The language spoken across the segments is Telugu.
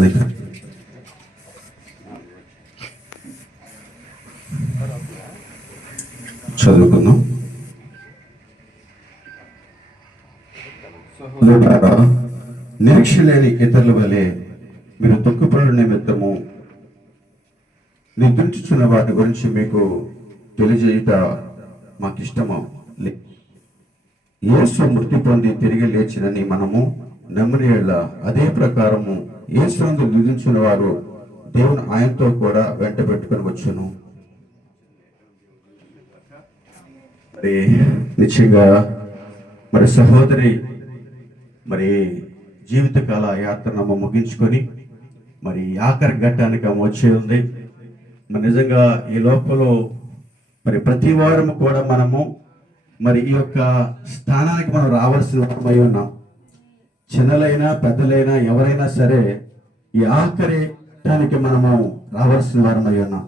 చదవండి. చదువుకుందాం. నిరీక్ష లేని ఇతరుల వలె మీరు దుఃఖపడుల నిమిత్తము నిద్రించుచున్న వాటి గురించి మీకు తెలియజేయుట మాకు ఇష్టము. యేసు మృతి పొంది తిరిగి లేచినని మనము నమ్మిన అదే ప్రకారము యేసునందు నిద్రించిన వారు దేవుని ఆయనతో కూడా వెంట పెట్టుకొని వచ్చును. మరి నిశ్చయంగా మరి సహోదరి మరి జీవితకాల యాత్రను ముగించుకొని మరి ఆఖరి ఘట్టానికి ఆమె వచ్చే ఉంది. మరి నిజంగా ఈ లోకంలో మరి ప్రతి వారము కూడా మనము మరి ఈ యొక్క స్థానానికి మనం రావాల్సిన వారమై ఉన్నాం. చిన్నలైనా పెద్దలైనా ఎవరైనా సరే ఈ ఆఖరి ఘట్టానికి మనము రావాల్సిన వారమై ఉన్నాం.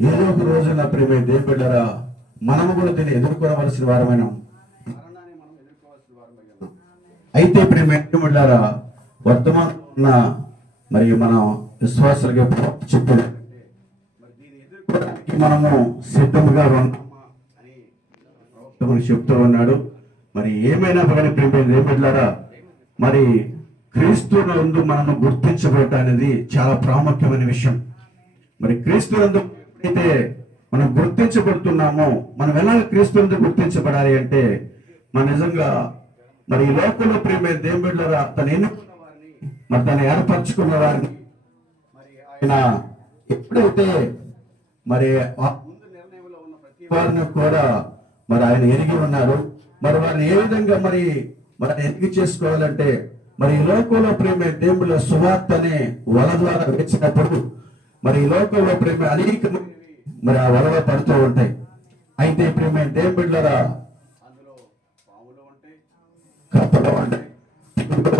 ఏదో ఒక రోజున ప్రేమ దేవుని బిడ్డలారా మనము కూడా దీన్ని ఎదుర్కోవలసిన వారమైన అయితే ప్రేమ బిడ్డలారా వర్తమానం ఉన్న మరియు మనం విశ్వాసాలుగా చెప్పిన మనము సిద్ధంగా ఉన్నామని చెప్తూ ఉన్నాడు. మరి ఏమైనా కానీ ప్రేమ బిడ్డలారా మరి క్రీస్తునందు మనము గుర్తించబడటం అనేది చాలా ప్రాముఖ్యమైన విషయం. మరి క్రీస్తునందు అయితే మనం గుర్తించబడుతున్నామో మనం ఎలా క్రీస్తునందు గుర్తించబడాలి అంటే మన నిజంగా మరి ఈ లోకంలో ప్రేమ దేవుని బిడ్డలారా తను ఎన్నుకున్న వారిని మరి తను ఏర్పరచుకున్న వారిని మరి ఆయన ఎప్పుడైతే మరి ముందు నిర్ణయంలో ఉన్న ప్రతి వారిని కూడా మరి ఆయన ఎరిగి ఉన్నారు. మరి వారిని ఏ విధంగా మరి ఎరిగి చేసుకోవాలంటే మరి ఈ లోకంలో ప్రేమ దేవుళ్ళ సువార్త అనే వల ద్వారా వేసినప్పుడు మరి ఈ లోకంలో ప్రేమ అనేక మరి ఆ వలలో పడుతూ ఉంటాయి. అయితే ప్రేమ దేవుని బిడ్డలారా అందులో పాములు ఉంటాయి, కప్పలు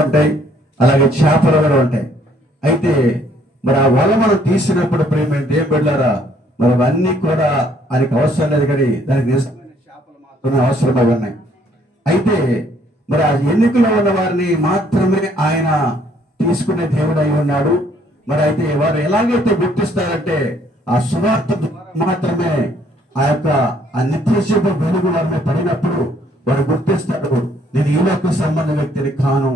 ఉంటాయి, అలాగే చేపలు కూడా ఉంటాయి. అయితే మరి ఆ వల మనం తీసినప్పుడు ప్రేమ దేవుని బిడ్డలారా మరి అవన్నీ కూడా ఆయనకి అవసరం లేదు, కానీ దానికి నిజమైన చేపలు మాత్రమే అవసరమై ఉన్నాయి. అయితే మరి ఆ ఎన్నికలో ఉన్న వారిని మాత్రమే ఆయన తీసుకునే దేవుడు అయి ఉన్నాడు. మరి అయితే వారు ఎలాగైతే గుర్తిస్తారంటే ఆ సువార్త మాత్రమే ఆ యొక్క నిత్యజీవ వెలుగు వారిని పడినప్పుడు వారు గుర్తిస్తారు, నేను ఈ లోక సంబంధ వ్యక్తిని కాను,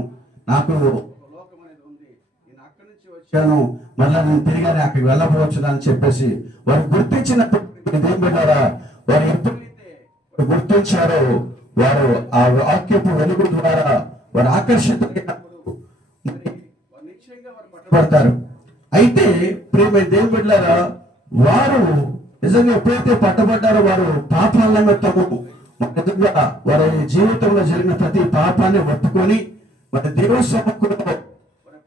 నాకు లోకం అనేది ఉంది, నేను అక్కడి నుంచి వచ్చాను, మళ్ళీ నేను తిరిగి అక్కడికి వెళ్ళబోవచ్చు అని చెప్పేసి వారు గుర్తించినప్పుడు ఏం పెట్టారా వారు ఎప్పుడైతే గుర్తించారో వారు ఆ వాక్యపు వెలుగు ద్వారా వారు ఆకర్షితులైనప్పుడు మరి నిశ్చయంగా వారు పట్టబడతారు. అయితే ప్రేమ దేవుని బిడ్డలారా వారు నిజంగా ఎప్పుడైతే పట్టబడ్డారో వారు పాపాల నిమిత్తము నిజంగా వారి జీవితంలో జరిగిన ప్రతి పాపాన్ని పట్టుకొని మరి దేవుని సముఖంలో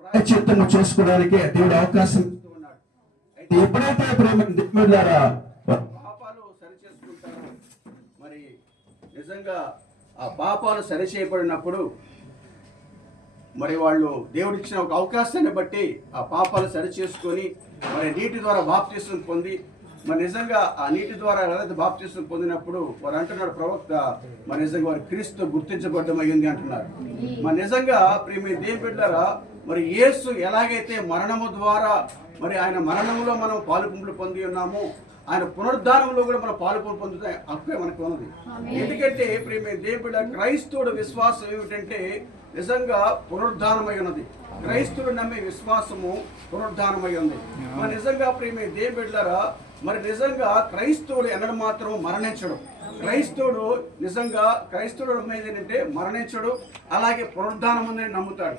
ప్రాయశ్చిత్తము చేసుకోవడానికి దేవుడు అవకాశం ఇస్తూ ఉన్నాడు. అయితే ఎప్పుడైతే ప్రేమ దేవుని బిడ్డలారా పాపాలు సరి చేసుకుంటారో మరి నిజంగా ఆ పాపాలు సరి చేయబడినప్పుడు మరి వాళ్ళు దేవుడిచ్చిన ఒక అవకాశాన్ని బట్టి ఆ పాపాలు సరి చేసుకొని మరి నీటి ద్వారా బాప్తిసం పొంది మరి నిజంగా ఆ నీటి ద్వారా ఎవరైతే బాప్తిసం పొందినప్పుడు వారు అంటున్నారు ప్రవక్త మరి నిజంగా వారి క్రీస్తు గుర్తించబడ్డమైంది అంటున్నారు. మరి నిజంగా ప్రేమ దేవుని బిడ్డలారా మరి యేసు ఎలాగైతే మరణము ద్వారా మరి ఆయన మరణంలో మనం పాలుపంపులు పొంది ఉన్నామో ఆయన పునరుద్ధానంలో కూడా మనం పాలుపంపులు పొందుతాయి హక్కు మనకు ఉన్నది. ఎందుకంటే ప్రేమ దేవుని బిడ్డ క్రైస్తవుడు విశ్వాసం ఏమిటంటే నిజంగా పునరుద్ధానమై ఉన్నది. క్రైస్తవుడు నమ్మే విశ్వాసము పునరుద్ధానమై ఉంది. మరి నిజంగా ప్రేమ దేవుని బిడ్డలారా మరి నిజంగా క్రైస్తవుడు ఎన్నడూ మాత్రం మరణించడు. క్రైస్తవుడు నిజంగా క్రైస్తవుడు నమ్మేది ఏంటంటే మరణించడు, అలాగే పునరుద్ధానం ఉందని నమ్ముతాడు.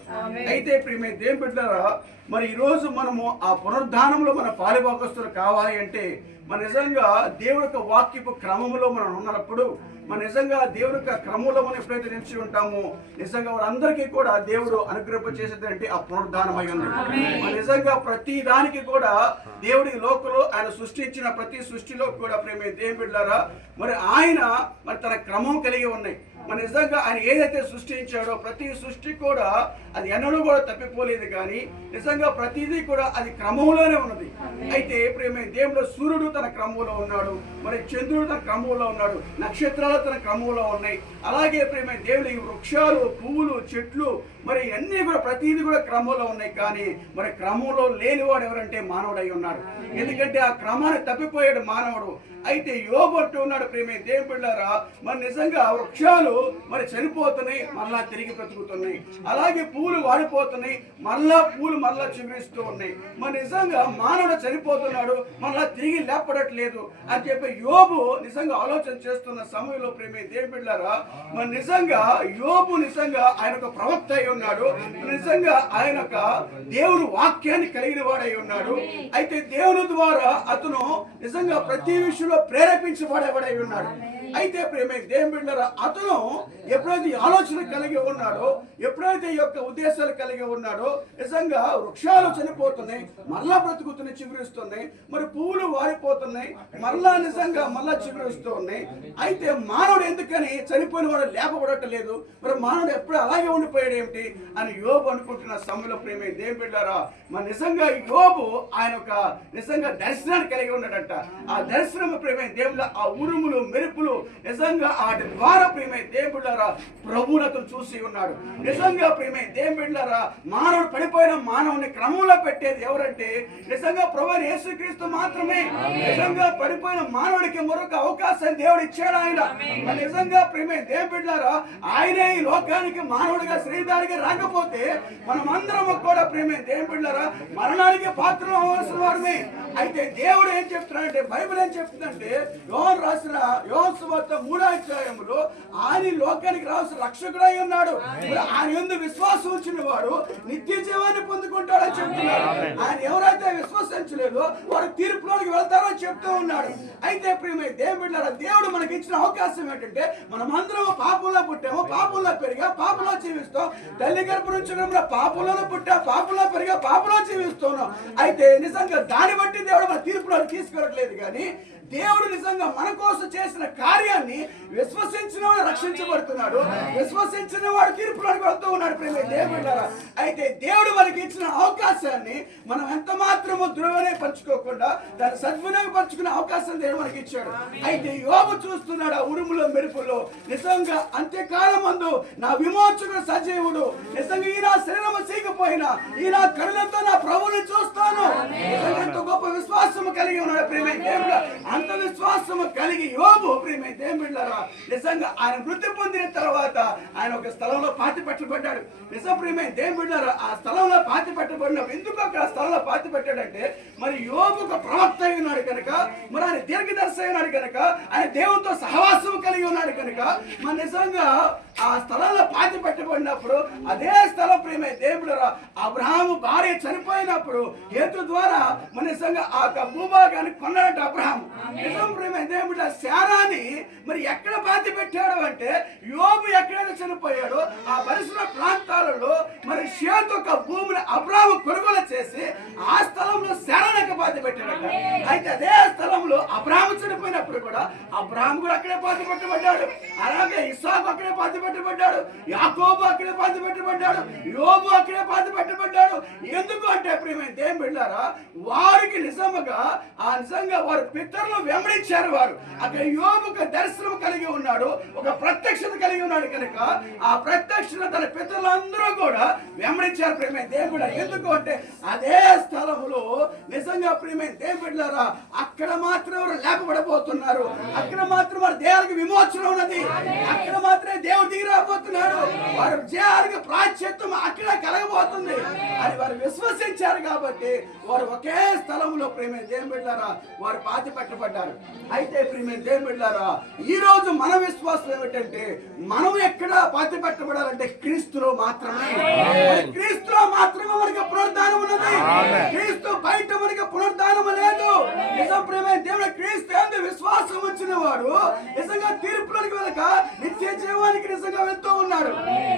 అయితే ప్రేమ దేవుని బిడ్డలారా మరి ఈరోజు మనము ఆ పునరుద్ధానంలో మన పాలుభాగస్తులు కావాలి అంటే మన నిజంగా దేవుడి యొక్క వాక్యపు క్రమంలో మనం ఉన్నప్పుడు మన నిజంగా దేవుడి యొక్క క్రమంలో మనం ఎప్పుడైతే నిలిచి ఉంటామో నిజంగా వారందరికీ కూడా దేవుడు అనుగ్రహం చేసేదంటే ఆ పునరుద్ధానం అయి ఉంది. మన నిజంగా ప్రతి దానికి కూడా దేవుడి లోకంలో ఆయన సృష్టించిన ప్రతి సృష్టిలో కూడా ప్రేమ దేవుని బిడ్డలారా మరి ఆయన మరి తన క్రమం కలిగి ఉన్నాయి. మన నిజంగా ఆయన ఏదైతే సృష్టించాడో ప్రతి సృష్టి కూడా అది ఎన్నడూ కూడా తప్పిపోలేదు, కానీ నిజంగా ప్రతిదీ కూడా అది క్రమంలోనే ఉన్నది. అయితే ప్రేమ దేవుడు సూర్యుడు తన క్రమంలో ఉన్నాడు, మరి చంద్రుడు తన క్రమంలో ఉన్నాడు, నక్షత్రాలు తన క్రమంలో ఉన్నాయి. అలాగే ప్రేమ దేవుడు ఈ వృక్షాలు, పువ్వులు, చెట్లు మరి అన్నీ కూడా ప్రతిదీ కూడా క్రమంలో ఉన్నాయి. కానీ మరి క్రమంలో లేనివాడు ఎవరంటే మానవుడై ఉన్నాడు. ఎందుకంటే ఆ క్రమాన్ని తప్పిపోయాడు మానవుడు. అయితే యోబు అంటూ ఉన్నాడు, ప్రేమ దేవుని బిడ్డలారా, మరి నిజంగా వృక్షాలు మరి చనిపోతున్నాయి, మళ్ళా తిరిగి బ్రతుకుతున్నాయి. అలాగే పూలు వాడిపోతున్నాయి, మళ్ళా పూలు మళ్ళా చిగురిస్తూ ఉన్నాయి. మరి నిజంగా మానవుడు చనిపోతున్నాడు, మళ్ళా తిరిగి లేపడట్లేదు అని చెప్పి యోబు నిజంగా ఆలోచన చేస్తున్న సమయంలో ప్రేమ దేవుని బిడ్డలారా, మరి నిజంగా యోబు నిజంగా ఆయన ఒక ప్రవక్త అయి ఉన్నాడు. నిజంగా ఆయన ఒక దేవుని వాక్యాన్ని కలిగిన వాడై ఉన్నాడు. అయితే దేవుని ద్వారా అతను నిజంగా ప్రతి విషయంలో ప్రేరేపించబడేవాడై ఉన్నాడు. అయితే ప్రేమ దేవుని బిడ్డలారా, అతను ఎప్పుడైతే ఆలోచన కలిగి ఉన్నాడో, ఎప్పుడైతే ఈ యొక్క ఉద్దేశాలు కలిగి ఉన్నాడో, నిజంగా వృక్షాలు చనిపోతున్నాయి, మళ్ళా బ్రతుకుతున్నాయి, చిగురిస్తున్నాయి, మరి పువ్వులు వాడిపోతున్నాయి, మళ్ళా నిజంగా మళ్ళా చిగురిస్తూ ఉన్నాయి. అయితే మానవుడు ఎందుకని చనిపోయిన వాడు లేపబడట్లేదు, మరి మానవుడు ఎప్పుడు అలాగే ఉండిపోయాడు ఏమిటి అని యోబు అనుకుంటున్న సమయంలో ప్రేమ దేవుని బిడ్డలారా, మరి నిజంగా యోబు ఆయన ఒక నిజంగా దర్శనాన్ని కలిగి ఉన్నాడంట. ఆ దర్శనం ప్రేమ దేవుళ్ళ ఆ ఉరుములు మెరుపులు నిజంగా వాటి ద్వారా ప్రేమ దేవుళ్ళారా ప్రభువును చూసి ఉన్నాడు. నిజంగా ప్రేమ దేవుళ్ళారా, మానవుడు పడిపోయిన మానవుని క్రమంలో పెట్టేది ఎవరంటే నిజంగా ప్రభువు యేసుక్రీస్తు మాత్రమే. నిజంగా పడిపోయిన మానవుడికి మరొక అవకాశం దేవుడు ఇచ్చాడు ఆయన. నిజంగా ప్రేమ దేవుళ్ళారా, ఆయనే ఈ లోకానికి మానవుడిగా శ్రీదారిగా రాకపోతే మనమందరం కూడా ప్రేమ దేవుళ్ళారా మరణానికి పాత్రలు అవ్వాల్సిన వారమే. అయితే దేవుడు ఏం చెప్తున్నాడంటే, బైబిల్ ఏం చెప్తుందంటే, యోహాను రాసిన యోహాను సువార్త 3వ అధ్యాయంలో ఆయన లోకానికి రావాల్సిన రక్షకుడై ఉన్నాడు. ఆయన యందు విశ్వాసం ఉంచిన వాడు నిత్య జీవాన్ని పొందుకుంటాడని చెప్తున్నాడు. ఆయన ఎవరైతే విశ్వసించలేదో వారు తీర్పులోకి వెళ్తారని చెప్తూ ఉన్నాడు. అయితే ప్రేమ దేవుళ్ళారా, దేవుడు మనకి ఇచ్చిన అవకాశం ఏంటంటే, మనం అందరం పాపంలో పుట్టాము, పాపంలో పెరిగా, పాపంలో జీవిస్తాం. తల్లి గర్భ నుంచి పాపంలో పుట్టా, పాపంలో పెరిగా, పాపంలో జీవిస్తున్నాం. అయితే నిజంగా దాన్ని బట్టి దేవుడు మన తీర్పులో తీసుకురావట్లేదు, కానీ దేవుడు నిజంగా మన కోసం చేసిన కార్యాన్ని విశ్వసించిన వాడు రక్షించబడుతున్నాడు, విశ్వసించిన వాడు తీర్పులోకి వెళ్తూ ఉన్నాడు. ప్రేమ దేవుళ్ళారా, అయితే దేవుడు మనకి ఇచ్చిన అవకాశాన్ని మనం ఎంత మాత్రమో దుర్వినియోగపరచుకోకుండా దాన్ని సద్వినియోగపరచుకునే అవకాశం దేవుడు మనకి ఇచ్చాడు. అయితే యోబు చూస్తున్నాడు ఆ ఉరుములో మెరుపులో, నిజంగా అంత్యకాలం మందు నా విమోచకుడు సజీవుడు, నిజంగా ఈ నా శరీరము చీకిపోయినా ఈ నా కళ్ళతో నా ప్రభువుని చూస్తాను. ఎంత గొప్ప విశ్వాసం కలిగి ఉన్నాడు ప్రేమ దేవుడు. అంత విశ్వాసము కలిగి యోబు ప్రేమ దేవుళ్ళారా, నిజంగా ఆయన మృతి పొందిన తర్వాత ఆయన ఒక స్థలంలో పాతి పెట్టబడ్డాడు. నిజం ప్రేమ దేవుళ్ళారా, ఆ స్థలంలో పాతి పెట్టబడినప్పుడు ఎందుకు అక్కడ ఆ స్థలంలో పాతి పెట్టాడంటే, మరి యోబు ఒక ప్రవక్త అయి ఉన్నాడు కనుక, మరి ఆయన దీర్ఘదర్శి అయి ఉన్నాడు కనుక, ఆయన దేవునితో సహవాసం కలిగి ఉన్నాడు కనుక, మరి నిజంగా ఆ స్థలంలో పాతి పెట్టబడినప్పుడు అదే స్థలం ప్రేమ దేవుళ్ళారా, అబ్రహాము భార్య చనిపోయినప్పుడు హేతు ద్వారా మన నిజంగా ఆ భూభాగాన్ని కొన్నాడంట అబ్రహాము. నిజం ప్రేమ దేవుళ్ళ శారాని మరి ఎక్కడ పాతి పెట్టాడు అంటే, యోబు ఎక్కడైతే చనిపోయాడో ఆ పరిసర ప్రాంతాలలో మరి షేతు ఒక భూమిని అబ్రహాము కొనుగోలు చేసి ఆ స్థలంలో శారానికి పాతి పెట్టాడట. అయితే అదే స్థలంలో అబ్రహాము చనిపోయినప్పుడు కూడా అబ్రహాము కూడా అక్కడే పాతి పెట్టబడ్డాడు. అలాగే ఇస్సాకు అక్కడే పాతి పెట్టబడ్డాడు, యాకోబు అక్కడే పాతి పెట్టబడ్డాడు, యోబు అక్కడే పాతి పెట్టబడ్డాడు. ఎందుకు అంటే ప్రేమ దేవుని బిడ్డలారా, వారికి నిజంగా ఆ నిజంగా వారు పితరులు వెంబడించారు. వారు అక్కడ యోబు ఒక దర్శనం కలిగి ఉన్నాడు, ఒక ప్రత్యక్షత కలిగి ఉన్నాడు కనుక ఆ ప్రత్యక్షత తన పితరులందరూ కూడా వెంబడించారు ప్రేమ దేవుడు. ఎందుకు అంటే అదే స్థలములో నిజంగా ప్రేమ దేవుళ్ళారా, అక్కడ మాత్రం లేపబడబోతున్నారు, అక్కడ మాత్రం వారి దేహానికి విమోచన ఉన్నది, అక్కడ మాత్రమే దేవుడు దిగి రాబోతున్నాడు, వారి దేహానికి ప్రాశ్చిత్తం అక్కడ కలగబోతుంది అని వారు విశ్వసించారు. కాబట్టి వారు ఒకే స్థలంలో ప్రేమ దేవుళ్ళారా వారు పాతి పెట్టబడ్డారు. అయితే ప్రేమ దేవుళ్ళారా, ఈ రోజు మన విశ్వాసం ఏమిటంటే, మనం ఎక్కడ పాతి పెట్టబడాలంటే క్రీస్తులో మాత్రమే. క్రీస్తులో మాత్రమే మనకి పునరుద్ధానం ఉన్నది, క్రీస్తు బయట మనకి పునరుద్ధానం లేదు. నిజం ప్రేమ దేవుడు క్రీస్తు యందు విశ్వాసం వచ్చిన వాడు నిజంగా తీర్పులోకి వెళ్ళక నిత్య జీవానికి నిజంగా వెళ్తూ ఉన్నాడు.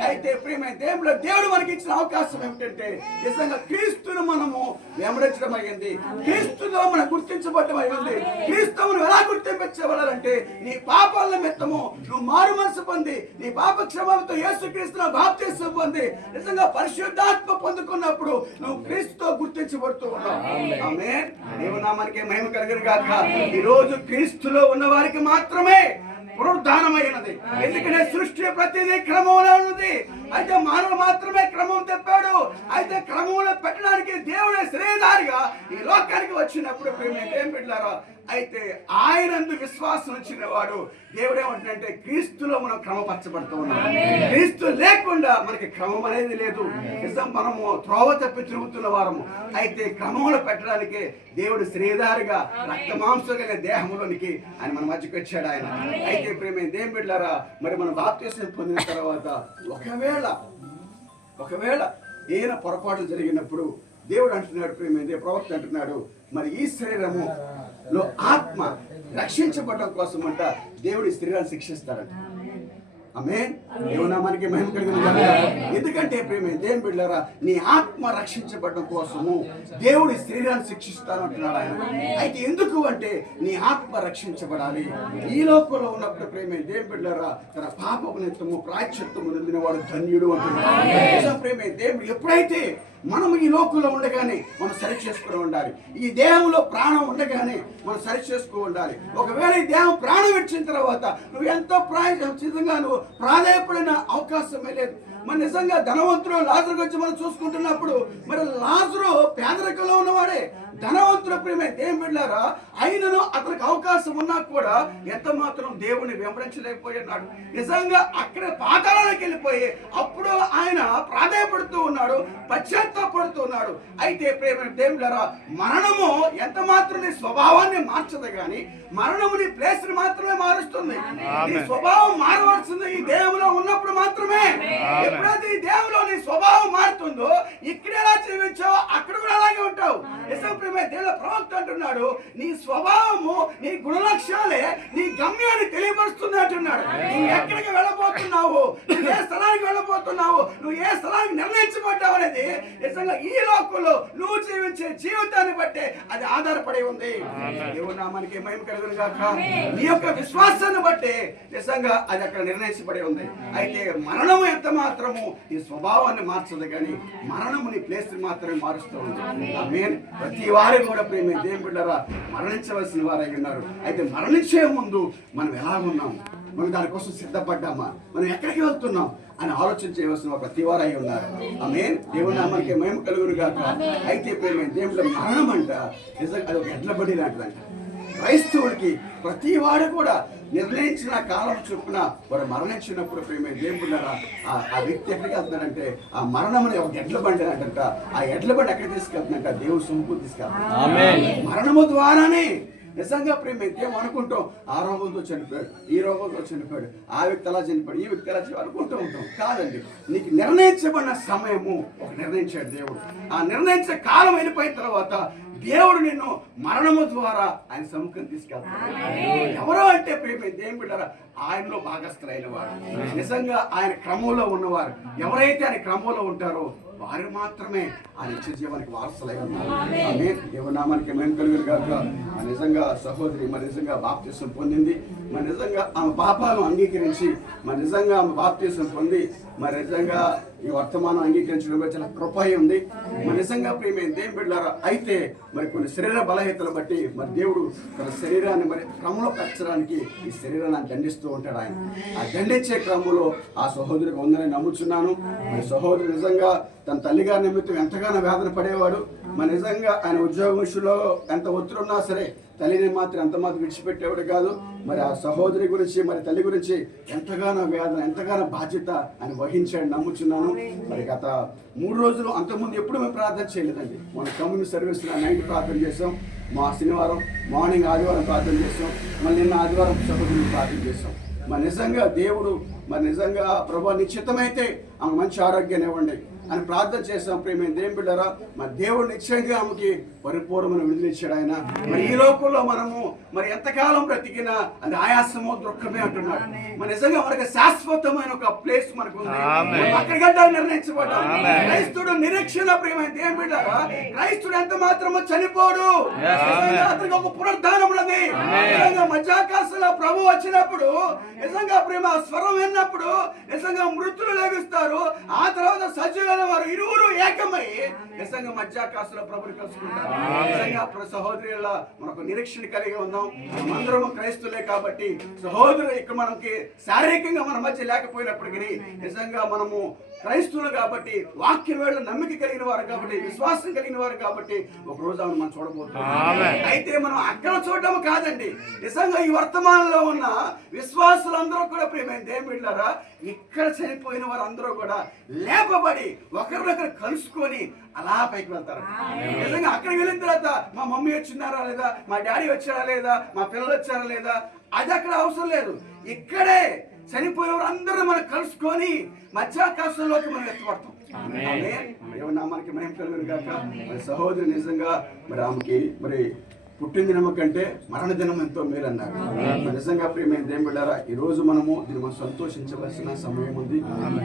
అయితే ప్రియమైన దేవుడు దేవుడు మనకి ఇచ్చిన అవకాశం ఏమిటంటే నిజంగా క్రీస్తును మనము వెంబడించడం అయ్యింది, క్రీస్తులో మనం గుర్తించబడడం అయ్యింది. క్రీస్తువును ఎలా గుర్తించబడాలంటే నీ పాపాల నిమిత్తము నువ్వు మారు మనసు పొంది నీ పాప క్షమాపణతో యేసుక్రీస్తును బాప్తిసం పొంది నిజంగా పరిశుద్ధాత్మ పొందుకున్నప్పుడు నువ్వు క్రీస్తుతో గుర్తించబడుతూ ఉన్నావు. ఆమేన్. దేవుని నామానికి మహిమ కలుగును గాక. ఈ రోజు క్రీస్తులో ఉన్న వారికి మాత్రమే పునరుద్ధానమైనది. ఎందుకంటే సృష్టి ప్రతిదీ క్రమంలో ఉన్నది. అయితే మానవుడు మాత్రమే క్రమం తెప్పాడు. అయితే క్రమంలో పెట్టడానికి దేవుడే శ్రేయదారిగా ఈ లోకానికి వచ్చినప్పుడు ఏం పెట్టారో అయితే ఆయనందు విశ్వాసం వచ్చిన వాడు దేవుడు ఏమంటే క్రీస్తులో మనం క్రమపరచబడుతూ ఉన్నాం. క్రీస్తు లేకుండా మనకి క్రమం అనేది లేదు. నిజం మనము త్రోవ తప్పి తిరుగుతున్న వారము. అయితే క్రమంలో పెట్టడానికి దేవుడు శ్రీదారిగా రక్త మాంసమైన దేహంలోనికి ఆయన మన మధ్యకి వచ్చాడు ఆయన. అయితే ప్రేమ దేం బిడ్డలారా, మరి మనం బాప్తిసం పొందిన తర్వాత ఒకవేళ ఏదైనా పొరపాట్లు జరిగినప్పుడు దేవుడు అంటున్నాడు, ప్రేమ ప్రవక్త అంటున్నాడు, మరి ఈ శరీరములో ఆత్మ రక్షించబడడం కోసం అంట దేవుడి శరీరాన్ని శిక్షిస్తాడంట. ఆమేన్. దేవుని నామానికి మహిమ కలుగును గాక. ఎందుకంటే ప్రేమ దేవుని బిడ్డలారా, నీ ఆత్మ రక్షించబడడం కోసము దేవుడి శరీరాన్ని శిక్షిస్తాను అంటున్నాడు ఆయన. అయితే ఎందుకు అంటే నీ ఆత్మ రక్షించబడాలి. ఈ లోకంలో ఉన్నప్పుడు ప్రేమ దేవుని బిడ్డలారా, తన పాపపు నిమిత్తము ప్రాయశ్చిత్తము నొందిన వాడు ధన్యుడు అంటున్నాడు. ప్రేమ దేవుడు ఎప్పుడైతే మనం ఈ లోకంలో ఉండగానే మనం సరి చేసుకుని ఉండాలి. ఈ దేహంలో ప్రాణం ఉండగానే మనం సరి చేసుకుని ఉండాలి. ఒకవేళ ఈ దేహం ప్రాణం విడిచిన తర్వాత నువ్వు ఎంతో ప్రాయశ్చితంగా నువ్వు ప్రాధాయపడిన అవకాశమే లేదు. మరి నిజంగా ధనవంతుడు లాజరు గురించి మనం చూసుకుంటున్నప్పుడు మరి లాజరు పేదరికంలో ఉన్నవాడే, ధనవంతుల ప్రేమ దేవుని బిడ్డలారా అయినను అతనికి అవకాశం ఉన్నా కూడా ఎంత మాత్రం దేవుని వెంబడించలేకపోయినాడు. నిజంగా అక్కడ పాతాళానికి వెళ్ళిపోయి అప్పుడు ఆయన ప్రాధాయపడుతూ ఉన్నాడు, పశ్చాత్తాపడుతూ ఉన్నాడు. అయితే ప్రేమ దేవుని బిడ్డలారా, మరణము ఎంత మాత్రం నీ స్వభావాన్ని మార్చదు కానీ మరణము నీ ప్లేస్ ని మాత్రమే మారుస్తుంది. నీ స్వభావం మారవలసింది ఈ దేహంలో ఉన్నప్పుడు మాత్రమే. ఎప్పుడైతే ఈ దేహంలో నీ స్వభావం మారుతుందో ఇక్కడ ఎలా జీవించావో అక్కడ కూడా అలాగే ఉంటావు. దేవుల ప్రవక్త అంటున్నాడు, నీ స్వభావము నీ గుణలక్షణాలే నీ గమ్యాన్ని తెలియపరుస్తుంది అంటున్నాడు. నువ్వు ఎక్కడికి వెళ్ళబోతున్నావు, నువ్వు ఏ స్థలానికి వెళ్ళబోతున్నావు, నువ్వు ఏ స్థలానికి నిర్ణయించబడ్డావు అనేది నిజంగా ఈ లోకంలో నువ్వు జీవించే జీవితాన్ని బట్టే అది ఆధారపడి ఉంది. దేవుని నామానికి మహిమ కలుగును గాక. నీ యొక్క విశ్వాసాన్ని బట్టి నిజంగా అది అక్కడ నిర్ణయించబడి ఉంది. అయితే మరణము ఎంత మాత్రము నీ స్వభావాన్ని మార్చదు కానీ మరణము నీ ప్లేస్ మాత్రమే మారుస్తూ ఉంది. ఆమేన్. ప్రతి వారు కూడా ప్రేమ దేవుని బిడ్డలారా మరణించవలసిన వారై ఉన్నారు. అయితే మరణించే ముందు మనం ఎలాగున్నాం, మనం దానికోసం సిద్ధపడ్డామా, మనం ఎక్కడికి వెళ్తున్నాం అని ఆలోచన చేయవలసిన ప్రతి వారు అయి ఉన్నారు. ఆమేన్. దేవుని నామానికి మహిమ కలుగును గాక. అయితే ప్రేమ దేవుళ్ళ మరణం అంట నిజంగా అది ఒక ఎడ్ల బండి లాంటిదంట. క్రైస్తవుడికి ప్రతి వాడు కూడా నిర్ణయించిన కాలం చొప్పున వారు మరణించినప్పుడు ప్రేమ దేవుళ్ళరా ఆ వ్యక్తి ఎక్కడికి వెళ్తున్నాడంటే ఆ మరణముని ఒక ఎడ్ల బండి అంట. ఆ ఎడ్ల బండి ఎక్కడ తీసుకెళ్తుందంట, దేవుడు సొమ్ము తీసుకెళ్తాడు. మరణము ద్వారానే నిజంగా ప్రేమ అనుకుంటాం ఆ రోగంతో చనిపోయాడు, ఈ రోగంతో చనిపోయాడు, ఆ వ్యక్తి అలా చనిపోయాడు, ఈ వ్యక్తి అలా అనుకుంటూ ఉంటాం. కాదండి, నీకు నిర్ణయించబడిన సమయము ఒక నిర్ణయించాడు దేవుడు. ఆ నిర్ణయించే కాలం వెళ్ళిపోయిన తర్వాత దేవుడు నిన్ను మరణము ద్వారా ఆయన సముఖం తీసుకెళ్తాడు. ఎవరో అంటే ప్రేమ దేవుని బిడ్డలారా ఆయనలో భాగస్థులైన వారు, నిజంగా ఆయన క్రమంలో ఉన్నవారు, ఎవరైతే ఆయన క్రమంలో ఉంటారో వారు మాత్రమే ఆ నిత్య జీవానికి వారసులై ఉన్నారు. ఆమె దేవునామానికి మేము కలుగురు కాక. నిజంగా సహోదరి మరి నిజంగా బాప్తిసం పొందింది. మరి నిజంగా ఆమె పాపాలను అంగీకరించి మరి నిజంగా ఆమె బాప్తిసం పొంది మరి నిజంగా ఈ వర్తమానం అంగీకరించడం చాలా కృప ఉంది. మరి నిజంగా ప్రియమైన దేవుని బిడ్డలారా, అయితే మరి కొన్ని శరీర బలహీనతలు బట్టి మరి దేవుడు తన శరీరాన్ని మరి క్రమంలో పెంచడానికి ఈ శరీరాన్ని దండిస్తూ ఉంటాడు. ఆయన ఆ దండించే క్రమంలో ఆ సహోదరికి ఉందని నమ్ముచున్నాను. మరి సహోదరు నిజంగా తన తల్లిగారి నిమిత్తం ఎంతగానో వేదన పడేవాడు. మరి నిజంగా ఆయన ఉద్యోగ విషయంలో ఎంత ఒత్తిడి ఉన్నా సరే తల్లిని మాత్రం ఎంత మాత్రం విడిచిపెట్టేవాడు కాదు. మరి ఆ సహోదరి గురించి మరి తల్లి గురించి ఎంతగానో వేదన ఎంతగానో బాధ్యత అని వహించాడు నమ్ముచున్నాను. మరి గత 3 రోజులు అంతకుముందు ఎప్పుడు మేము ప్రార్థన చేయలేదండి. మన కమ్యూనిటీ సర్వీస్ నైట్ ప్రార్థన చేసాం, మా శనివారం మార్నింగ్ ఆదివారం ప్రార్థన చేసాం, మళ్ళీ నిన్న ఆదివారం సహోదరులు ప్రార్థన చేసాం. మరి నిజంగా దేవుడు మరి నిజంగా ప్రభు నిశ్చితమైతే ఆమె మంచి ఆరోగ్యాన్ని ఇవ్వండి అని ప్రార్థన చేసాం. ప్రేమ దేవుని బిడ్డలారా, మరి దేవుడు నిశ్చయంగా ఆమెకి పరిపూర్ణమైన విడుదల ఇచ్చాడు ఆయన. మరి ఈ లోకంలో మనము మరి ఎంతకాలం బ్రతికినా అది ఆయాసమో దుఃఖమే అంటున్నాడు. మరి నిజంగా మనకి శాశ్వతమైన ఒక ప్లేస్ మనకు ఉంది. అక్కడికంటే నిర్ణయించబడ్డాం. క్రైస్తుడు నిరీక్షణ ప్రియమైన దేవుని బిడ్డలారా, క్రైస్తుడు ఎంత మాత్రమో చనిపోడు. అతనికి ఒక పునరుద్ధానం ఉన్నది. నిజంగా మధ్యాకాశంలో ప్రభు వచ్చినప్పుడు నిజంగా ప్రేమ స్వరం విన్నప్పుడు నిజంగా మృతులు లేగుస్తారు. ఆ తర్వాత సజీవులైన వారు ఇరువురు ఏకమై నిజంగా మధ్యాకాశంలో ప్రభుని కలుసుకుంటారు. నిజంగా సహోదరుల మనకు నిరీక్షణ కలిగి ఉన్నాం. మనమందరం క్రైస్తులే కాబట్టి సహోదరులు ఇక్కడ మనకి శారీరకంగా మన మధ్య లేకపోయినప్పటికీ నిజంగా మనము క్రైస్తువులు కాబట్టి, వాక్య వేళ నమ్మిక కలిగిన వారు కాబట్టి, విశ్వాసం కలిగిన వారు కాబట్టి ఒక రోజు ఆమెను మనం చూడబోతున్నాం. అయితే మనం అక్కడ చూడడం కాదండి, నిజంగా ఈ వర్తమానంలో ఉన్న విశ్వాసులందరూ కూడా ప్రియమైన దేవుని బిడ్డలారా, ఇక్కడ చనిపోయిన వారు అందరూ కూడా లేపబడి ఒకరినొకరు కలుసుకొని అలా పైకి వెళ్తారు. నిజంగా అక్కడికి వెళ్ళిన తర్వాత మా మమ్మీ వచ్చినారా లేదా, మా డాడీ వచ్చారా లేదా, మా పిల్లలు వచ్చారా లేదా, అది అక్కడ అవసరం లేదు. ఇక్కడే చనిపోయేవారు అందరూ మనం కలుసుకొని మధ్యాకాశంలోకి మనం ఎత్తపడతాం. నామానికి మహిమ కలుగును గాక. మరి సహోదరి నిజంగా మరి ఆమెకి మరి పుట్టిన దినం కంటే మరణ దినం ఎంతో మేలు అన్నారు. నిజంగా ప్రియమైన దేవుని బిడ్డలారా, ఈ రోజు మనము దీన్ని మనం సంతోషించవలసిన సమయం ఉంది,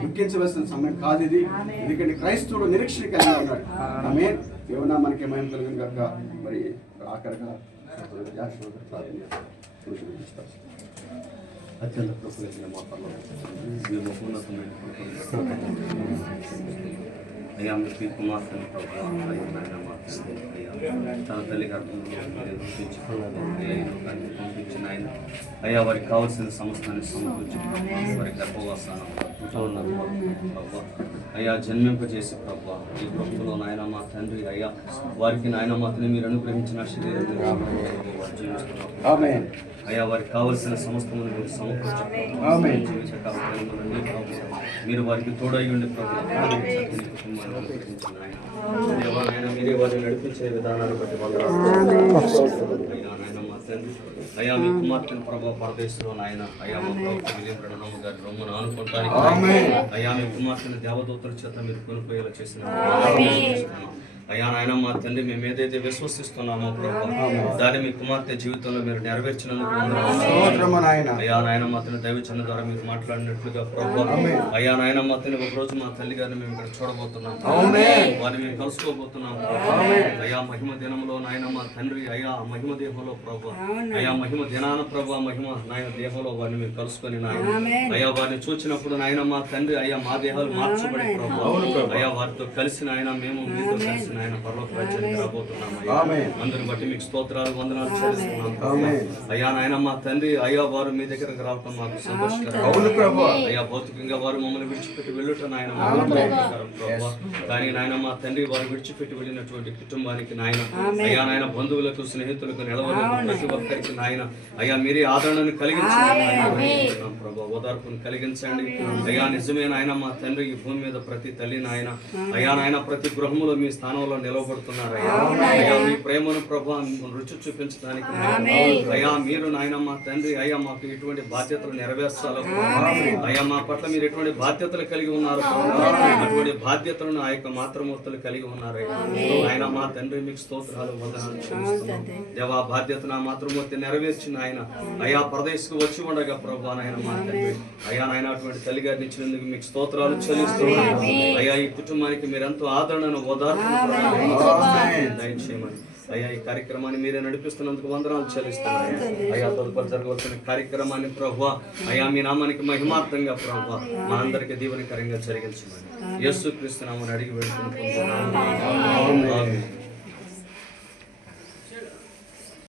దుఃఖించవలసిన సమయం కాదు ఇది. ఎందుకంటే క్రైస్తవుడు నిరీక్షణ కలిగి ఉన్నాడు. ఆమె దేవునా మనకి మహిమ కలుగును గాక. మరి ఆఖరిగా అత్యంత కృపగలిగిన మా పర్లోకము ఉన్నతమైన అయ్యా మీ కుమార్తెను తన తల్లి గర్భంలో పంపించిన ఆయన అయ్యా వారికి కావాల్సిన సంస్థాన్ని సమకూర్చి వారి గర్భవాసానం అయ్యా జన్మింపజేసి ప్రభా ఈ ప్రభుత్వంలో నాయన మా తండ్రి అయ్యా వారికి నాయన మాతని మీరు అనుగ్రహించిన శరీరం జీవిస్తున్నాం. అయ్యా వారికి కావలసిన సమస్తమును మీరు సమకూర్చి జీవితకాలం మీరు వారికి తోడై ఉండి ప్రభుత్వం మీరే వారిని నడిపించే విధానాన్ని బట్టి అయ్యా మీ కుమార్తెను ప్రభావ పరదేశంలో నాయన అయ్యా మా ప్రభుత్వ విజయప్రడమ్మ గారి రొమ్మను ఆనుకుంటానికి అయ్యా మీ కుమార్తెను దేవదూతల చేత మీరు కొనిపోయేలా చేసిన అయ్యా నాయన మా తండ్రి మేము ఏదైతే విశ్వసిస్తున్నామో ప్రభావ దాన్ని మీ కుమార్తె జీవితంలో మీరు నెరవేర్చినందుకు అయ్యా నాయన మా తల్లి దైవచన ద్వారా మీరు మాట్లాడినట్లుగా ప్రభావ అయ్యా నాయన మా తల్లి ఒక రోజు మా తల్లి గారిని మేము ఇక్కడ చూడబోతున్నాం, వారిని మేము కలుసుకోబోతున్నాం. అయ్యా మహిమ దినంలో నాయన మా తండ్రి అయ్యా మహిమ దేహంలో ప్రభావ అయ్యా మహిమ దినాన ప్రభావ మహిమ నాయన దేహంలో వారిని మేము కలుసుకొని నాయన అయ్యా వారిని చూచినప్పుడు నాయన మా తండ్రి అయ్యా మా దేహాలు మార్చబడి ప్రభావ అయ్యా వారితో కలిసి నాయన మేము మీతో కలిసి నాయన పరలోక రాజ్యానికి రాబోతున్నాం. అందరిని బట్టి మీకు స్తోత్రాలు వందనాలు చెల్లిస్తున్నాం. అయ్యా నాయన మా తండ్రి అయ్యా వారు మీ దగ్గరకు రావటం మాకు సంతోషకరం. అయ్యా భౌతికంగా వారు మమ్మల్ని విడిచిపెట్టి వెళ్ళుట నాయన ప్రభావ కానీ నాయన మా తండ్రి వారు విడిచిపెట్టి వెళ్ళినటువంటి కుటుంబానికి నాయన అయ్యా నాయన బంధువులకు స్నేహితులకు నిలవలకు ప్రతి ఒక్కరికి నాయన అయ్యా మీరే ఆదరణను కలిగించండి ప్రభావ, ఓదార్పును కలిగించండి. అయ్యా నిజమే నాయన మా తండ్రి ఈ భూమి మీద ప్రతి తల్లి నాయన అయ్యా నాయన ప్రతి గృహంలో మీ స్థానంలో నిలవబడుతున్నారు. అయ్యా మీ ప్రేమను ప్రభావ రుచి చూపించడానికి అయ్యా మీరు నాయన మా తండ్రి అయ్యా మాకు ఎటువంటి బాధ్యతలు నెరవేర్చాలో అయ్యా మా పట్ల మీరు ఎటువంటి బాధ్యతలు కలిగి ఉన్నారు, అటువంటి బాధ్యతలను ఆ యొక్క మాతృమూర్తులు కలిగి ఉన్నారు. ఆయన మా తండ్రి మీకు స్తోత్రాలు వందనాలు చెల్లిస్తున్నాం. దేవా బాధ్యతను ఆ మాతృమూర్తి నెరవేర్చిన ఆయన అయ్యా పరదేశకు వచ్చి ఉండగా ప్రభా నాయన మా తండ్రి అయ్యా నాయన అటువంటి తల్లి గారిని ఇచ్చినందుకు మీకు స్తోత్రాలు చెల్లిస్తున్నాం. అయ్యా ఈ కుటుంబానికి మీరెంతో ఆదరణను ఓదార్పు దయచేయమని అయ్యా ఈ కార్యక్రమాన్ని మీరే నడిపిస్తున్నందుకు వందనాలు చెల్లిస్తున్నాయి. అయ్యా తదుపరి జరగవలసిన కార్యక్రమాన్ని ప్రభువా అయ్యా మీ నామానికి మహిమార్థంగా ప్రభువా మా అందరికి దీవెనకరంగా జరిగించమని యేసుక్రీస్తు నామమున అడిగి వేడుకుంటున్నాము.